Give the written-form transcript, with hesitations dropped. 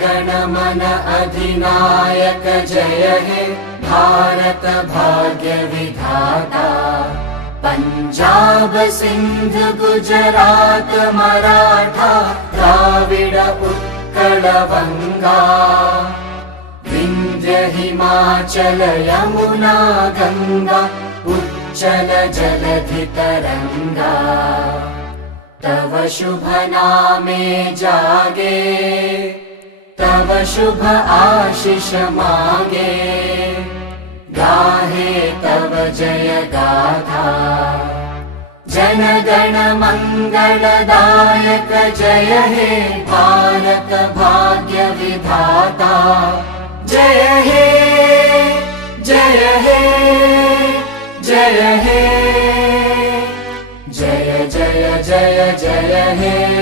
गण मन अधिनायक जय हे भारत भाग्य विधाता। पंजाब सिंध गुजरात मराठा द्राविड उत्कल वंगा। विंध्य हिमाचल यमुना गंगा उच्चल जलधि तरंगा। तव शुभ नामे जागे तव शुभ आशीष मांगे। गाहे तव जय गाथा जन गण मंगलदायक जय हे भारत भाग्य विधाता। जय हे जय हे जय हे जय जय जय जय हे।